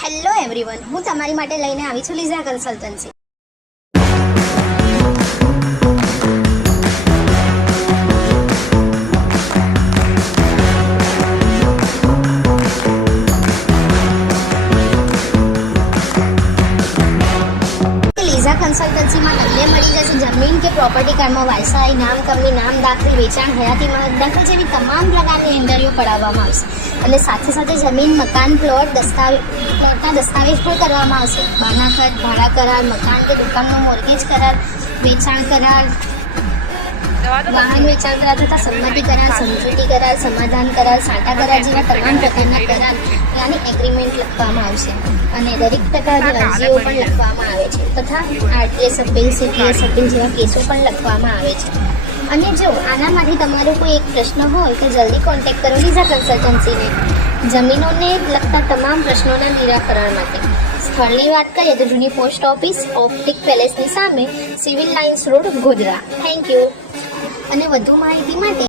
Hello everyone, હું તમારી માટે લઈને આવી છું લીઝા કન્સલ્ટન્સી. લીઝા કન્સલ્ટન્સીમાં તમને મળી જશે જમીન કે પ્રોપર્ટી કાર્ડમાં વાયસાઈ, નામ, કંપની, નામ દાખલ, વેચાણ, હયાતી મહદ દાખલ જેવી તમામ પ્રકારની એન્ટ્રીઓ પડાવવામાં આવશે અને સાથે સાથે જમીન, મકાન, પ્લોટના દસ્તાવેજ પણ કરવામાં આવશે. બાનાખત, ભાડા કરાર, મકાન કે દુકાનનો મોર્ગેજ કરાર, વેચાણ કરાર, વાહન વેચાણ કરાર તથા સંમતિ કરાર, સમજૂતી કરાર, સમાધાન કરાર, સાટા કરાર જેવા તમામ પ્રકારના કરાર યાની એગ્રીમેન્ટ લખવામાં આવશે અને દરેક પ્રકારની અરજીઓ પણ લખવામાં આવે છે તથા આરટીએસ અપીલ, સીટીએસ અપીલ જેવા કેસો પણ લખવામાં આવે છે. અને જો આના માટે તમારો કોઈ એક પ્રશ્ન હોય તો જલ્દી કોન્ટેક્ટ કરો લીઝા કન્સલ્ટન્સીને જમીનોને લગતા તમામ પ્રશ્નોના નિરાકરણ માટે. સ્થળની વાત કરીએ તો જૂની પોસ્ટ ઓફિસ, ઓપ્ટિક પેલેસની સામે, civil lines road, Godhra. Thank you. અને વધુ માહિતી માટે